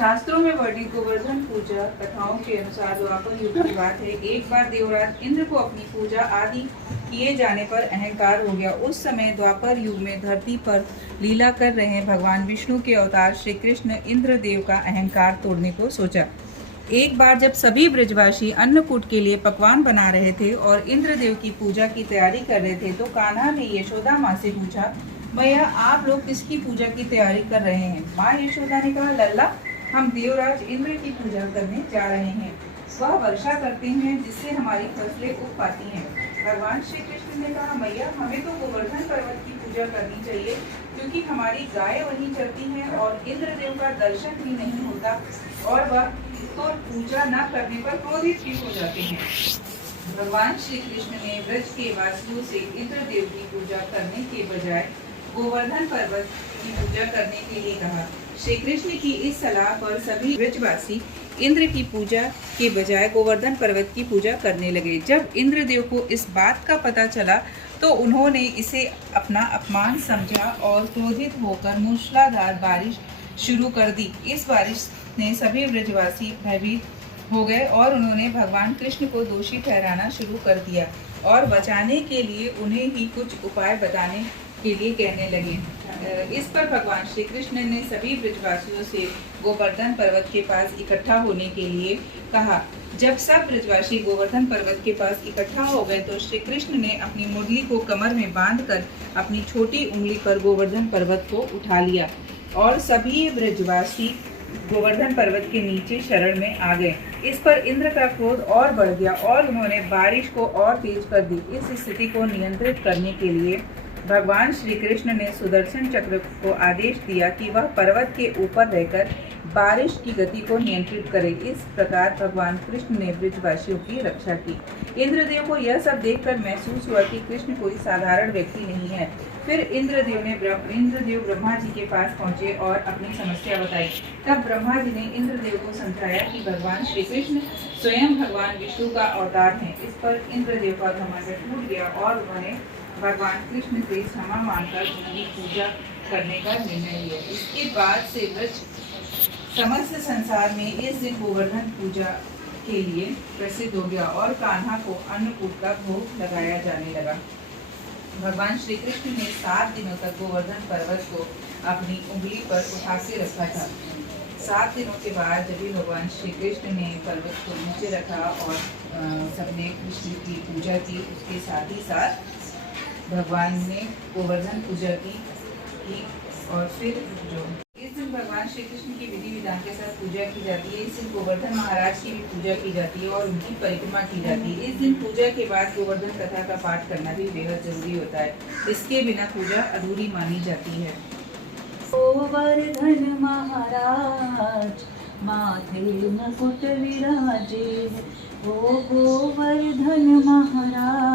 शास्त्रों में वर्णित गोवर्धन पूजा कथाओं के अनुसार द्वापर युग की बात है। एक बार देवराज इंद्र को अपनी पूजा आदि किए जाने पर अहंकार हो गया। उस समय द्वापर युग में धरती पर लीला कर रहे भगवान विष्णु के अवतार श्री कृष्ण इंद्रदेव का अहंकार तोड़ने को सोचा। एक बार जब सभी ब्रजवासी अन्नकूट के लिए पकवान बना रहे थे और इंद्रदेव की पूजा की तैयारी कर रहे थे, तो कान्हा ने यशोदा माँ से पूछा, भैया आप लोग किसकी पूजा की तैयारी कर रहे हैं? माँ यशोदा ने कहा, लल्ला हम देवराज इंद्र की पूजा करने जा रहे हैं। वह वर्षा करते हैं जिससे हमारी फसलें उग पाती हैं। भगवान श्री कृष्ण ने कहा, मैया हमें तो गोवर्धन पर्वत की पूजा करनी चाहिए, क्योंकि हमारी गाय वहीं चलती हैं और इंद्रदेव का दर्शन भी नहीं होता और वह तो पूजा न करने पर क्रोधित भी हो जाते हैं। भगवान श्री कृष्ण ने ब्रज के वासियों से इंद्रदेव की पूजा करने के बजाय गोवर्धन पर्वत की पूजा करने के लिए कहा। श्री कृष्ण की इस सलाह पर सभी ब्रजवासी इंद्र की पूजा के बजाय गोवर्धन पर्वत की पूजा करने लगे। जब इंद्रदेव को इस बात का पता चला तो उन्होंने इसे अपना अपमान समझा और क्रोधित होकर मूसलाधार बारिश शुरू कर दी। इस बारिश ने सभी ब्रजवासी भयभीत हो गए और उन्होंने भगवान कृष्ण को दोषी ठहराना शुरू कर दिया और बचाने के लिए उन्हें ही कुछ उपाय बताने के लिए कहने लगे। इस पर भगवान श्री कृष्ण ने सभी ब्रजवासियों से गोवर्धन पर्वत के पास इकट्ठा होने के लिए कहा। जब सब ब्रजवासी गोवर्धन पर्वत के पास इकट्ठा हो गए तो श्री कृष्ण ने अपनी मुरली को कमर में बांधकर अपनी छोटी उंगली पर गोवर्धन पर्वत को उठा लिया और सभी ब्रजवासी गोवर्धन पर्वत के नीचे शरण में आ गए। इस पर इंद्र का क्रोध और बढ़ गया और उन्होंने बारिश को और तेज कर दी। इस स्थिति को नियंत्रित करने के लिए भगवान श्री कृष्ण ने सुदर्शन चक्र को आदेश दिया कि वह पर्वत के ऊपर रहकर बारिश की गति को नियंत्रित करे। इस प्रकार भगवान कृष्ण ने ब्रजवासियों की रक्षा की। इंद्रदेव को यह सब देखकर महसूस हुआ कि कृष्ण कोई साधारण व्यक्ति नहीं है। फिर इंद्रदेव ब्रह्मा जी के पास पहुंचे और अपनी समस्या बताई। तब ब्रह्मा जी ने इंद्रदेव को समझाया कि भगवान श्री कृष्ण स्वयं भगवान विष्णु का अवतार है। इस पर इंद्रदेव का घमंड टूट गया और उन्होंने भगवान कृष्ण से क्षमा मांगकर उनकी पूजा करने का निर्णय लिया। इसके बाद से ब्रज समस्त संसार में इस दिन गोवर्धन पूजा के लिए प्रसिद्ध हो गया और कान्हा को अन्नकूट का भोग लगाया जाने लगा। भगवान श्री कृष्ण ने 7 दिनों तक गोवर्धन पर्वत को अपनी उंगली पर उठा के रखा था। 7 दिनों के बाद जब भी भगवान श्री कृष्ण ने पर्वत को नीचे रखा और सबने कृष्ण की पूजा की, उसके साथ ही साथ भगवान ने गोवर्धन पूजा की और फिर जो इस दिन भगवान श्री कृष्ण की विधि विधान के साथ पूजा की जाती है। इस दिन गोवर्धन महाराज की भी पूजा की जाती है और उनकी परिक्रमा की जाती है। इस दिन पूजा के बाद गोवर्धन कथा का पाठ करना भी बेहद जरूरी होता है। इसके बिना पूजा अधूरी मानी जाती है। गोवर्धन महाराज माथे मुकुट विराजे, ओ गोवर्धन महाराज।